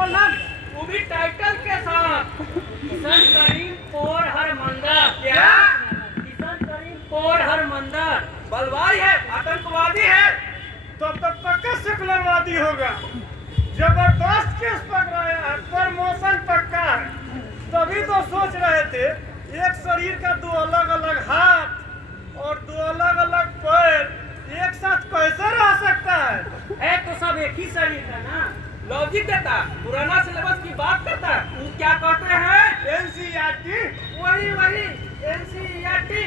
बोलना। वो भी टाइटल के साथ। किशन करीम पोर हर मंदिर। क्या? किशन करीम पोर हर मंदिर बलवाई है, आतंकवादी है। तो पक्का सेकुलरवादी होगा। जबरदस्त केस पकड़ाया है, प्रमोशन पक्का है। तभी तो सोच रहे थे एक शरीर का दो अलग अलग हाथ और दो अलग अलग पैर एक साथ कैसे रह सकता है? तो सब एक ही शरीर का ना। लॉजिक देता, पुराना सिलेबस की बात करता। वो क्या कहते हैं? एनसीईआरटी। वही एनसीईआरटी।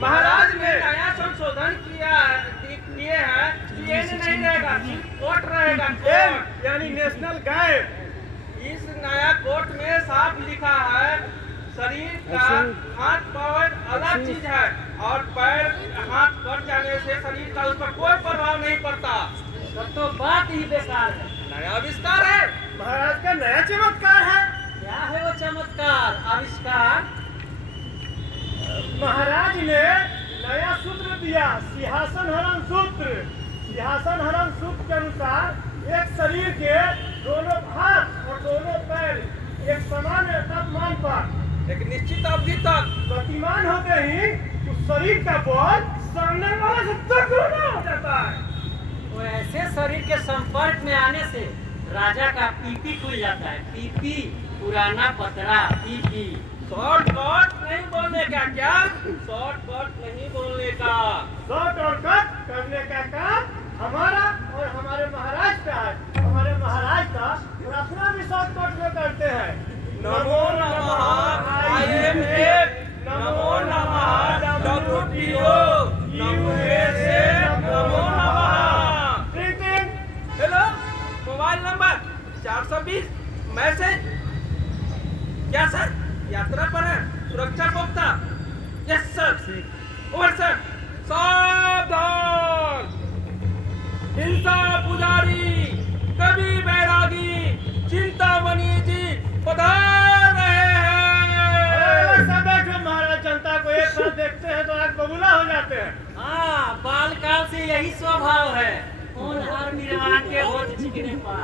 महाराज ने नया संशोधन किए हैं कि ये नहीं रहेगा, कोर्ट रहेगा, कोर्ट। यानी नेशनल गायब। इस नया कोर्ट में साफ लिखा है शरीर का हाथ पैर अलग चीज है और पैर हाथ कट जाने से शरीर का उस पर कोई प्रभाव नहीं पड़ता। तो बात ही बेकार है। नया आविष्कार है महाराज का, नया चमत्कार है। क्या है वो चमत्कार आविष्कार? महाराज ने नया सूत्र दिया, सिंहासन हरण सूत्र। सिंहासन हरण सूत्र के अनुसार एक शरीर के दोनों हाथ और दोनों पैर एक समान तापमान पर एक निश्चित अवधि तक गतिमान होते ही उस शरीर का बल सामने वाले से दोगुना हो जाता है। तो ऐसे शरीर के संपर्क में आने से राजा का पीपी खुल जाता है। पीपी पुराना पतरा पीपी। शॉर्टकट नहीं बोलने का। क्या? शॉर्टकट नहीं बोलने का। शॉर्ट और कट करने का काम हमारा और हमारे महाराज का है। हमारे महाराज का प्रार्थना भी शॉर्टकट में करते हैं। नमो नमः IMF, नमो नमः WTO, USA, नमो नमः। Greeting. Hello, mobile number 420। Message. क्या सर? यात्रा पर है, सुरक्षा पुख्ता। Yes sir. Over sir. सावधान, हिंसा पुजारी, कवि बैरागी, चिंतामणि जी पधार रहे हैं। ऐसा देखो महाराज, जनता को एक साथ देखते हैं तो आग बबूला हो जाते हैं। हाँ, बाल काल से यही स्वभाव है। होनहार निर्वाण के होठ चिकने पर।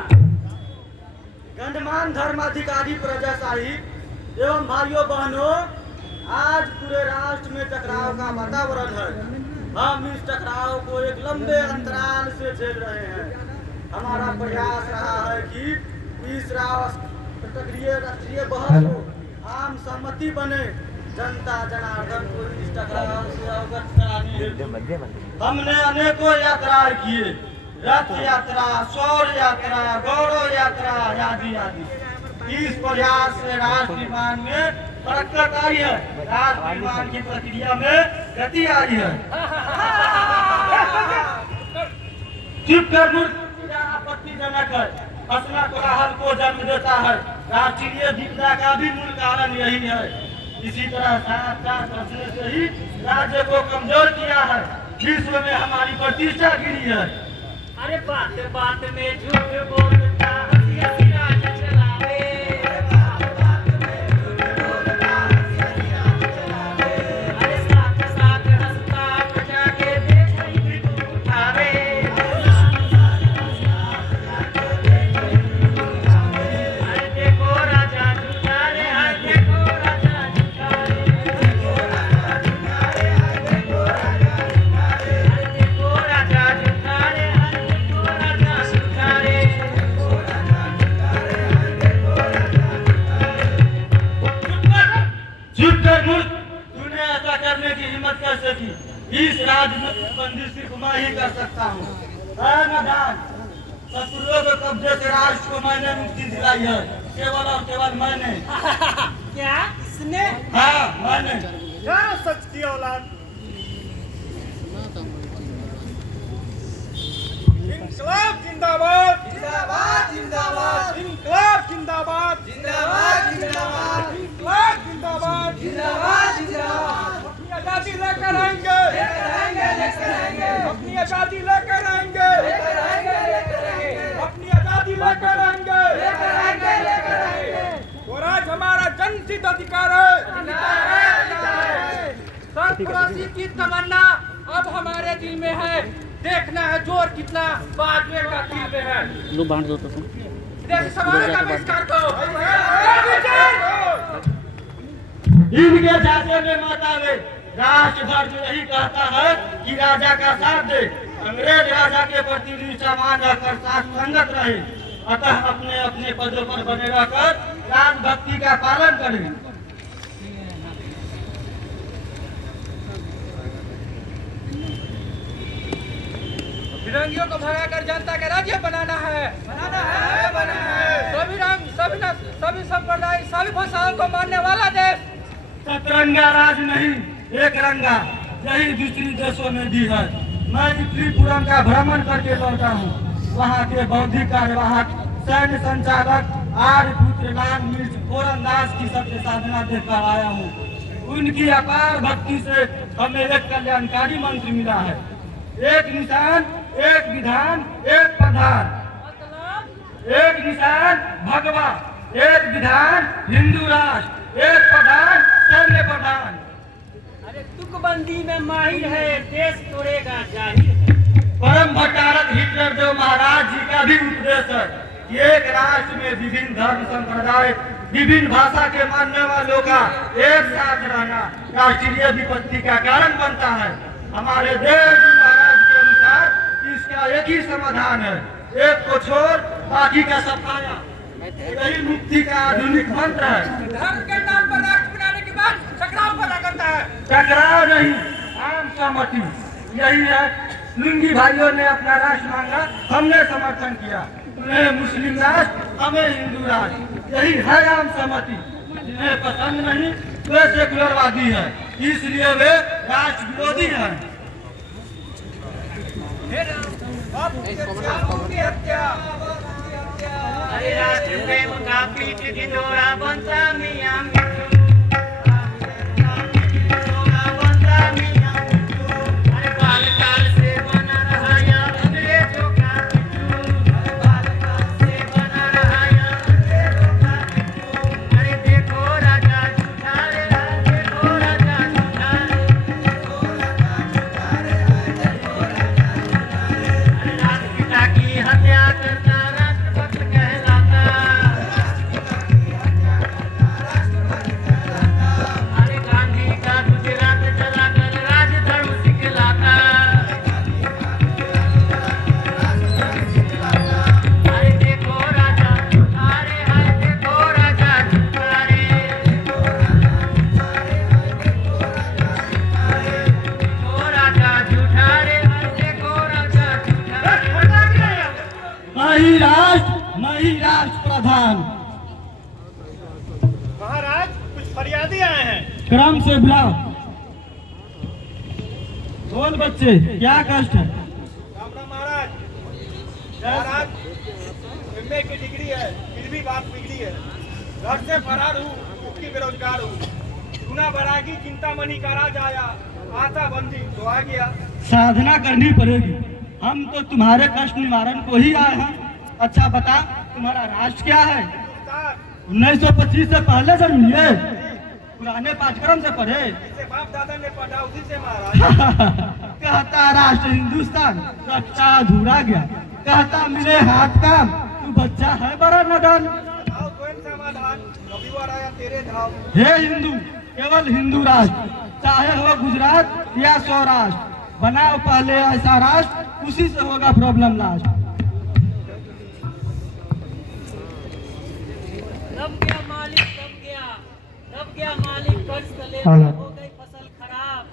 गंडमान धर्माधिकारी प्रजाशाही एवं भाइयों बहनों, आज पूरे राष्ट्र में टकराव का वातावरण है। हम इस टकराव को एक लंबे अंतराल से झेल रहे हैं। हमारा प्रयास रहा है कि इस राष्ट्रीय बहस को आम सहमति बने, जनता जनार्दन को इस टकराव से अवगत कराने हमने अनेकों यात्राएं किए। रथ यात्रा, सौर यात्रा, गौरव यात्रा आदि आदि। इस प्रयास से राष्ट्र निर्माण में बरकत आई है। राष्ट्र निर्माण की प्रक्रिया में गति आई है। चुप कर मूर्ख, आपत्तिजनक है। फसला कोलाहल को जन्म देता है। राष्ट्रीय विपदा का भी मूल कारण यही है। इसी तरह साथ फसले से ही राज्य को कमजोर किया है। विश्व में हमारी प्रतिष्ठा गिरी है। अरे बात बात में झूठ बोलता हंसी हंसी राज चलावे। अरे साथ साथ हंसता बचा के देखी उठावे। अरे देखो राजा झूठा रे, हाय देखो राजा झूठा रे। अरे देखो राजा झूठा रे, हाय देखो राजा झूठा रे। चुप कर मूर्ख, तूने ऐसा करने की हिम्मत कैसे की? इस राज्य में बंदिश सिर्फ मैं ही कर सकता हूँ। नादान, शत्रुओं के कब्जे से राष्ट्र को मैंने मुक्ति दिलाई है। केवल और केवल मैंने। क्या इसने? हाँ, मैंने। क्या सच की औलाद। इंकलाब जिंदाबाद। जिंदाबाद जिंदाबाद इंकलाब जिंदाबाद। जिंदाबाद जिंदाबाद इंकलाब जिंदाबाद। जिंदाबाद जिंदाबाद। अपनी आजादी लेकर आएंगे। अपनी आजादी लेकर आएंगे। अपनी आजादी लेकर आएंगे। और आज हमारा जनसिद्ध अधिकार है। सरफराजी की तमन्ना अब हमारे दिल में है। देखना है जोर कितना बाजवे का दिल में है। लो बांट दो तो तुम। विदेशी सामानों का बहिष्कार करो। इनके जाते में मातावे राष्ट्र धर्म यही कहता है कि राजा का साथ दे, अंग्रेज राजा के प्रति निष्ठावान रहकर साथ संगत रहे, अतः अपने अपने पदों पर बने रहकर राजभक्ति का पालन करें। फिरंगियों को भगाकर जनता का राज्य बनाना है। सभी रंग, सभी संप्रदाय, सभी भाषाओं को मानने वाला देश। सतरंगा राज नहीं, एक रंगा, यही दूसरी देशों में भी है। मैं त्रिपुरम का भ्रमण करके लौटा हूँ। वहाँ के बौद्धिक कार्यवाहक, सैन्य संचालक, आर्यपुत्र, लाल मिर्च, ओरंदाज की सत्य साधना देखकर आया हूँ। उनकी अपार भक्ति से हमें एक कल्याणकारी मंत्र मिला है। एक निशान, एक विधान, एक प्रधान। एक निशान भगवा, एक विधान हिंदू राष्ट्र, एक प्रधान सैन्य प्रधान। अरे तुकबंदी में माहिर है, देश तोड़ेगा जाहिर है। परम भट्टारक हिटलर देव महाराज जी का भी उपदेश है कि एक राष्ट्र में विभिन्न धर्म संप्रदाय, विभिन्न भाषा के मानने वालों का एक साथ रहना राष्ट्रीय विपत्ति का कारण बनता है। हमारे देव जी महाराज के अनुसार इसका एक ही समाधान है, एक को छोड़ बाकी का सफाया। यही मुक्ति का आधुनिक मंत्र है। धर्म के नाम पर राष्ट्र बनाने के बाद टकराव पैदा करता है। टकराव नहीं, आम सहमति। यही है, लुंगी भाइयों ने अपना राष्ट्र मांगा, हमने समर्थन किया। उन्हें मुस्लिम राष्ट्र, हमें हिंदू राष्ट्र, यही है आम सहमति। जिन्हें पसंद नहीं वे सेकुलरवादी है, इसलिए वे राष्ट्र विरोधी हैं। अरे राष्ट्र प्रेम का पीठ ढिंढोरा बनता मियां अरे बाल काल से बना रहा या अंग्रेजों का अरे बाल काल से बना रहा या अंग्रेजों का अरे देखो राजा झूठा रे, देखो राजा झूठा रे, अरे राष्ट्रपिता की हत्या करता राष्ट्रभक्त कहलाता। अरे गांधी का गुजरात चलाकर राजधर्म सिखलाता। अरे देखो राजा झूठा रे, हाय देखो राजा झूठा रे, देखो राजा झूठा रे, हाय देखो राजा झूठा रे। मैं ही राष्ट्र प्रधान। महाराज कुछ फरियादी आए हैं। क्रम से बुलाओ। बोल बच्चे, क्या कष्ट है? राम राम महाराज। महाराज एमए की डिग्री है, फिर भी बात बिगड़ी है। घर से फरार हूँ, भूखी बेरोजगार हूँ। सुना बरागी चिंतामणि का राज आया, आशा बंदी तो आ गया। साधना करनी पड़ेगी। हम तो तुम्हारे कष्ट निवारण को ही आए हैं। अच्छा बता, तुम्हारा राष्ट्र क्या है? 1925 से पहले जन्म लिए? पुराने पाठ्यक्रम से पढ़े? जिसे बाप दादा ने पढ़ा उसी से महाराज। कहता राष्ट्र हिंदुस्तान, रक्षा अधूरा गया। कहता मिले हाथ काम, तू बच्चा है बड़ा नदान। आओ स्वयं समाधान, रविवार आया तेरे धाम। हे हिंदू, केवल हिंदू राष्ट्र, चाहे हो गुजरात या सौराष्ट्र, बनाओ पहले ऐसा राष्ट्र, उसी से होगा प्रॉब्लम लास्ट। दब गया मालिक कर्ज तले, हो गई फसल खराब,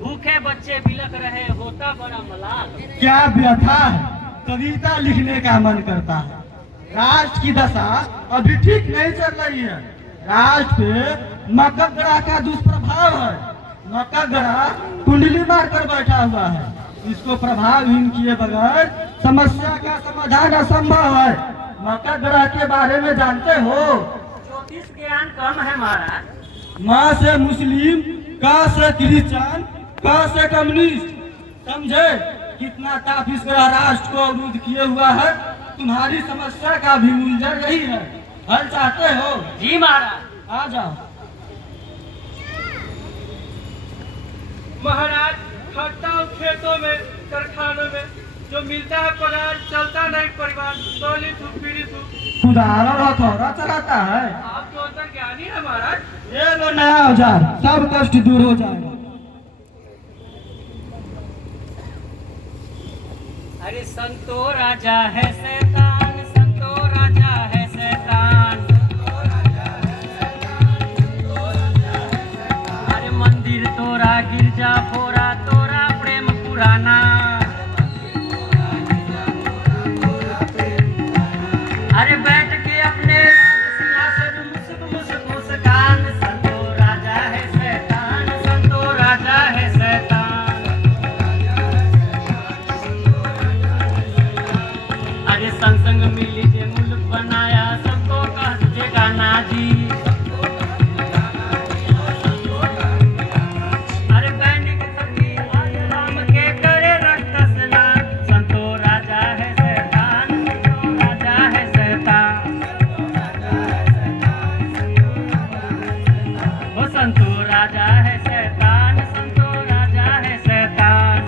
भूखे बच्चे बिलख रहे, होता बड़ा मलाल। क्या व्यथा है, कविता लिखने का मन करता है। राष्ट्र की दशा अभी ठीक नहीं चल रही है। राष्ट्र पे मकर ग्रह का दुष्प्रभाव है। मकर ग्रह कुंडली मारकर बैठा हुआ है। इसको प्रभावहीन किए बगैर समस्या का समाधान असंभव है। मकर ग्रह के बारे में जानते हो? ज्योतिष ज्ञान कम है महाराज। माँ से मुस्लिम, का से क्रिश्चियन, का से कम्युनिस्ट। समझे कितना ताप इस ग्रह राष्ट्र को अवरुद्ध किए हुआ है। तुम्हारी समस्या का भी मूलजड़ यही है। हल चाहते हो? जी महाराज। आ जाओ। महाराज खटता हूँ खेतों में, कारखानों में, जो मिलता है पगार चलता नहीं परिवार, दलित हूँ पीड़ित हूँ। उदाहरण हथौड़ा चलाता है। आप तो अंतर ज्ञानी है महाराज। ये लो नया औजार, सब कष्ट दूर हो जाएगा। अरे संतो राजा है शैतान, संतो राजा है शैतान। अरे मंदिर तोरा गिरजा फोरा तोरा प्रेम पुराना। अरे बैठ के अपने सिंहासन मुस्क मुस्क मुस्कान। संतो राजा है शैतान, संतो राजा है शैतान। अरे संग संग मिली जे मुल्क बनाया, सबको कह दे गाना जी। अरे बैठ के सखी राम के करे रक्त स्नान। संतो राजा है शैतान, संतो राजा है शैतान। वो संतो राजा है शैतान, संतो राजा है शैतान।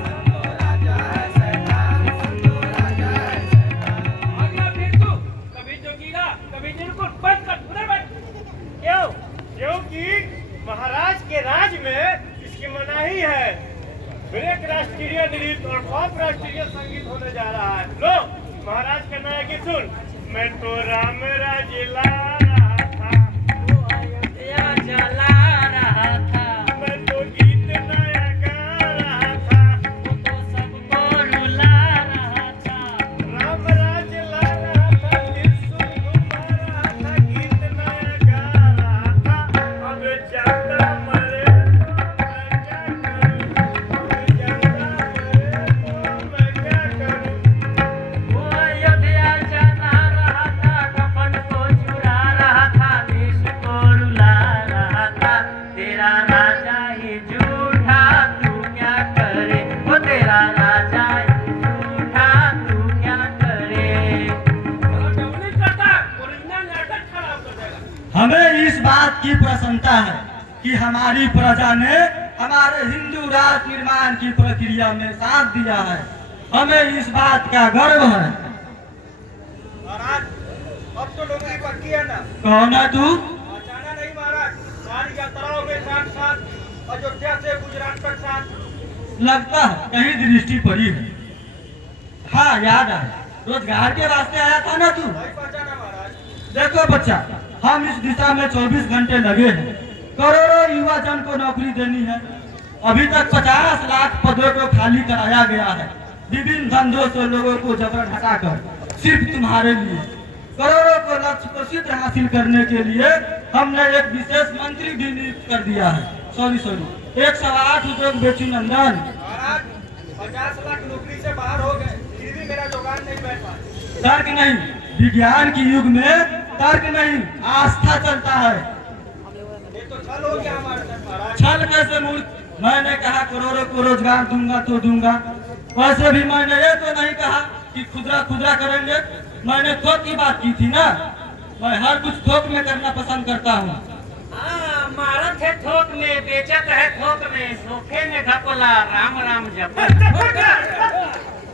आज्ञा फिर तू, कभी जोगीरा कभी निर्गुण, बैठ कर उधर बैठ। क्यों? क्योंकि महाराज के राज में इसकी मनाही है। ब्रेक राष्ट्रीय नृत्य और पॉप राष्ट्रीय संगीत होने जा रहा है। लो महाराज का नया गीत सुन। मैं तो राम राज ला रहा था, वो अयोध्या जला रहा था, मैं तो गीत नया गा रहा था। वो तो सबको रुला रहा था। राम राज ला रहा था, त्रिशूल घुमा रहा था, गीत नया गा रहा था। अब जनता मरे तो मैं क्या करूं? वो अयोध्या जला रहा था, कफन को चुरा रहा था, देश को रुला रहा था। तेरा राजा ही झूठा तू क्या करे, वो तेरा राजा ही झूठा तू क्या करे। और जो नहीं करता ओरिजिनल नाटक खराब कर देगा। हमें इस बात की प्रसन्नता है कि हमारी प्रजा ने हमारे हिंदू राष्ट्र निर्माण की प्रक्रिया में साथ दिया है। हमें इस बात का गर्व है। महाराज अब तो नौकरी पक्की है ना? कौन है तू? जाना नहीं महाराज, सारी यात्राओं में साथ साथ अयोध्या से गुजरात तक साथ। लगता है कहीं दृष्टि पड़ी है। हाँ याद आया, रोजगार के वास्ते आया था ना तू? नहीं पहचाना महाराज। देखो बच्चा, हम इस दिशा में 24 घंटे लगे हैं। करोड़ों युवा जन को नौकरी देनी है। अभी तक 50 लाख पदों को खाली कराया गया है। विभिन्न धंधों से लोगों को जबरन हटाकर सिर्फ तुम्हारे लिए। करोड़ों को लक्ष्य को सिद्ध हासिल करने के लिए हमने एक विशेष मंत्री भी नियुक्त कर दिया है। सॉरी 108 उद्योग बेचू नंदन। महाराज 50 लाख नौकरी से बाहर हो गए, फिर भी मेरा जुगाड़ नहीं बैठ पाया। तर्क नहीं, विज्ञान के युग में तर्क नहीं आस्था चलता है। ये तो छल हो गया हमारे साथ महाराज। छल कैसे मूर्ख? मैंने कहा करोड़ों को रोजगार दूंगा तो दूंगा। वैसे भी मैंने ये तो नहीं कहा कि खुदरा खुदरा करेंगे। मैंने थोक की बात की थी ना। मैं हर कुछ थोक में करना पसंद करता हूँ। हाँ, मारत है थोक में, बेचत है थोक में, धोखे में घपला, राम राम जप।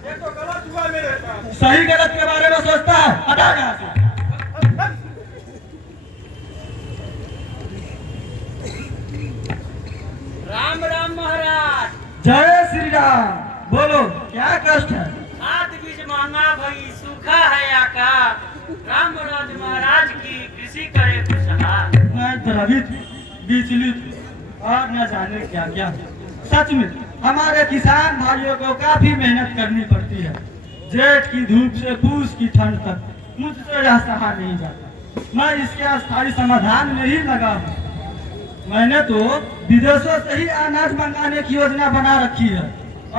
ये तो गलत हुआ मेरे साथ। सही गलत के बारे में सोचता है, हटा यहाँ से। राम राम महाराज। जय श्री राम। बोलो क्या कष्ट है? खाद बीज महंगा भई, सूखा है आकाश। राम राज महाराज की कृषि करे खुशहाल। मैं द्रवित विचलित और न जाने क्या क्या। सच में हमारे किसान भाइयों को काफी मेहनत करनी पड़ती है। जेठ की धूप से पूस की ठंड तक मुझसे यह सहा नहीं जाता। मैं इसके अस्थायी समाधान में ही लगा हूँ। मैंने तो विदेशों से ही अनाज मंगाने की योजना बना रखी है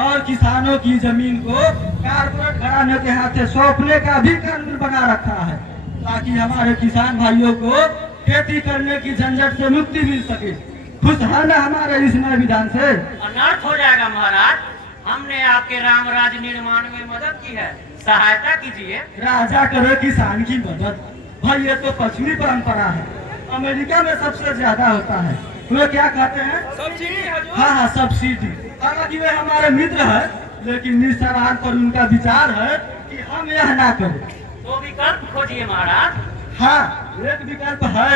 और किसानों की जमीन को कारपोरेट घराने के हाथे सौंपने का भी कानून बना रखा है, ताकि हमारे किसान भाइयों को खेती करने की झंझट से मुक्ति मिल सके। खुश है ना हमारे इस नए विधान से? अनर्थ हो जाएगा महाराज। हमने आपके राम राज निर्माण में मदद की है, सहायता कीजिए। राजा करे किसान की मदद। भाई ये तो पश्चिमी परंपरा है, अमेरिका में सबसे ज्यादा होता है। वो क्या कहते हैं? सब्सिडी हजूर। हाँ हाँ सब्सिडी। हालांकि वे हमारे मित्र है, लेकिन इस सवाल पर उनका विचार है कि हम यह ना करें। तो विकल्प खोजिए महाराज। हाँ, एक विकल्प है,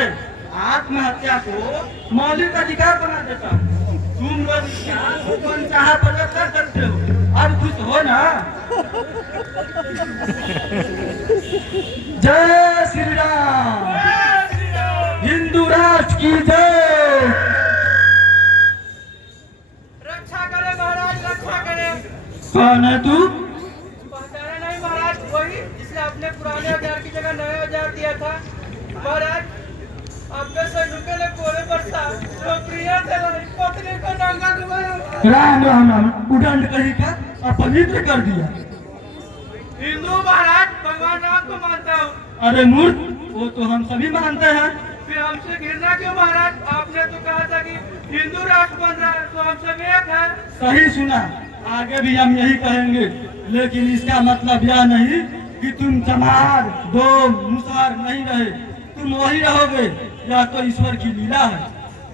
आत्महत्या को मौलिक अधिकार बना देता हूँ। तुम लोग इसका मनचाहा प्रयोग कर सकते हो। अब खुश हो ना? जय श्री राम, हिंदू राष्ट्र की जय। रक्षा करे महाराज, रक्षा करे। कौन है तू? पहचाने नहीं महाराज, वही जिसने अपने पुराने औजार की जगह नए औजार दिया था। महाराज, अपने सैनिकों ने गोले बरसा, जो प्रिय चलाई, पत्नी को नंगा डुबाया। राम राम राम, उदंड कहीं का अपवित्र कर दिया। हिंदू महाराज, भगवान राम को मानता हूँ। अरे मूर्ख, वो तो हम सभी मानते हैं। फिर हमसे घृणा क्यों महाराज? आपने तो कहा था कि हिंदू राष्ट्र बन रहा है, तो हम सब एक है। सही सुना, आगे भी हम यही कहेंगे, लेकिन इसका मतलब यह नहीं कि तुम चमार दो मुसार नहीं रहे, तुम वही रहोगे। यह तो ईश्वर की लीला है।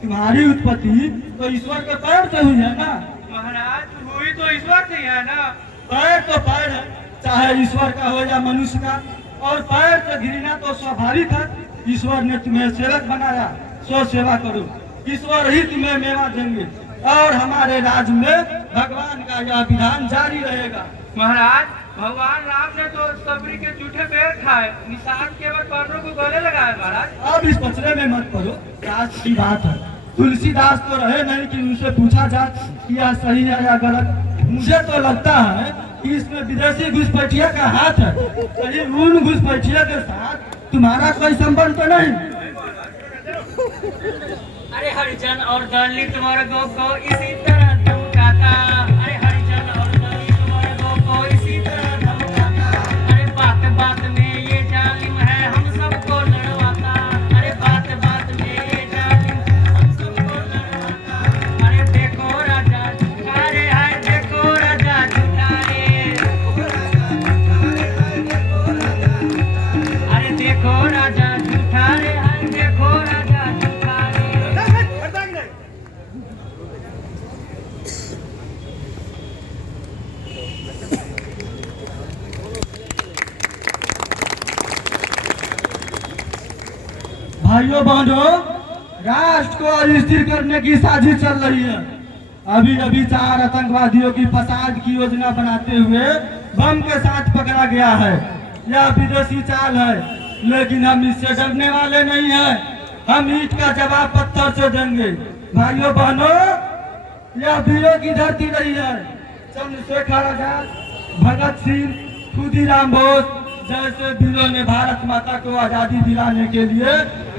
तुम्हारी उत्पत्ति तो ईश्वर के पैर से हुई है ना? महाराज, हुई तो ईश्वर से ही है ना। पैर तो पैर है, चाहे ईश्वर का हो या मनुष्य का। और पैर से घृणा तो स्वाभाविक है। ईश्वर ने तुम्हें सेवक बनाया, सो सेवा करो। ईश्वर ही तुम्हें मेवा देंगे और हमारे राज्य में भगवान का यह विधान जारी रहेगा। महाराज, भगवान राम ने तो सबरी के जूठे पेड़ खाए, निशान केवल पर्णों को गले लगाए। महाराज, अब इस पचड़े में मत पड़ो, राज की बात है। तुलसीदास तो रहे नहीं कि उनसे पूछा जाए कि यह सही है या गलत। मुझे तो लगता है कि इसमें विदेशी घुसपैठिया का हाथ है। कहीं उन घुसपैठिया के साथ तुम्हारा कोई संबंध तो नहीं? अरे हरिजन और दलित वर्गों को इसी तरह धमकाता। अरे हरिजन और दलित वर्गों को इसी तरह धमकाता। अरे बात बात में ये जालिम है, हम सबको लड़वाता। अरे बात बात में ये जालिम हम सबको लड़वाता। अरे देखो राजा झूठा रे है, देखो राजा झूठा रे। अरे देखो राजा झूठा रे है, देखो राजा झूठा रे। भाइयों बहनों, राष्ट्र को अस्थिर करने की साजिश चल रही है। अभी अभी 4 आतंकवादियों की फसाद की योजना बनाते हुए बम के साथ पकड़ा गया है। यह विदेशी चाल है, लेकिन हम इससे डरने वाले नहीं हैं। हम ईंट का जवाब पत्थर से देंगे। भाइयों बहनों, यह वीरों की धरती रही है। चंद्रशेखर आजाद, भगत सिंह, खुदीराम बोस जैसे वीरों ने भारत माता को आजादी दिलाने के लिए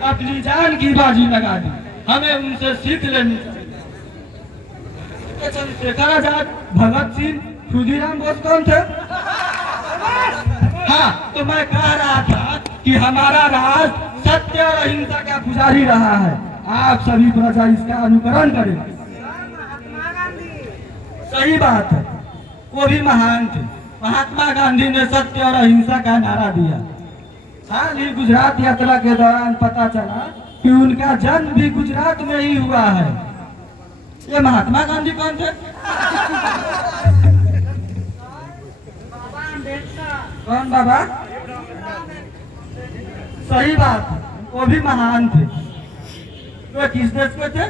अपनी जान की बाजी लगा दी। हमें उनसे सीख लेनी चाहिए। चंद्रशेखर आजाद, भगत सिंह, खुदीराम बोस कौन थे? हाँ, तो मैं कह रहा था कि हमारा राष्ट्र सत्य और अहिंसा का पुजारी रहा है। आप सभी प्रजा इसका अनुकरण करें। सही बात है, वो भी महान थे। महात्मा गांधी ने सत्य और अहिंसा का नारा दिया। हाल ही गुजरात यात्रा के दौरान पता चला कि उनका जन्म भी गुजरात में ही हुआ है। ये महात्मा गांधी कौन थे? कौन बाबा? सही बात है, वो भी महान थे। वे किस देश के थे?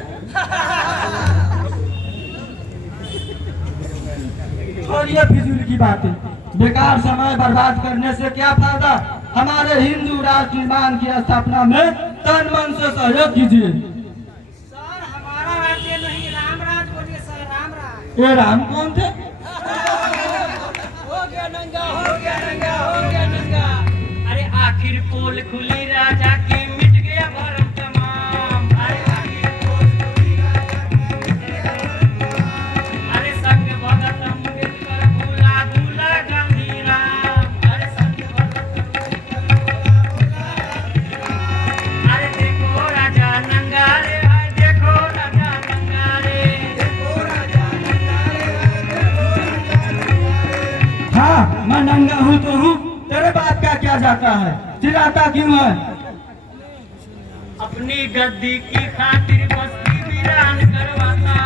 और ये फिजूल की बातें, बेकार समय बर्बाद करने से क्या फायदा। हमारे हिंदू राष्ट्र निर्माण की स्थापना में तन मन से सहयोग कीजिए। सर, हमारा राज्य नहीं, राम राज बोलिए सर, राम राज। ये राम कौन थे? हो गया नंगा, हो गया नंगा, हो गया नंगा। अरे आखिर पोल खुली राजा की, मिट गया भरम तमाम। अरे आखिर पोल खुली राजा की, मिट गया भरम तमाम। अरे संग भगत अम्बेडकर, भूला भूला गांधी राम। अरे संग भगत अम्बेडकर, भूला भूला गांधी राम। अरे देखो राजा नंगा रे है, देखो राजा नंगा रे। देखो राजा नंगा रे है, देखो राजा नंगा रे। हाँ, मैं नंगा हूँ तो हूँ, तेरे बाप का क्या जाता है? चिल्लाता क्यों है? अपनी गद्दी की खातिर बस्ती वीरान करवाता।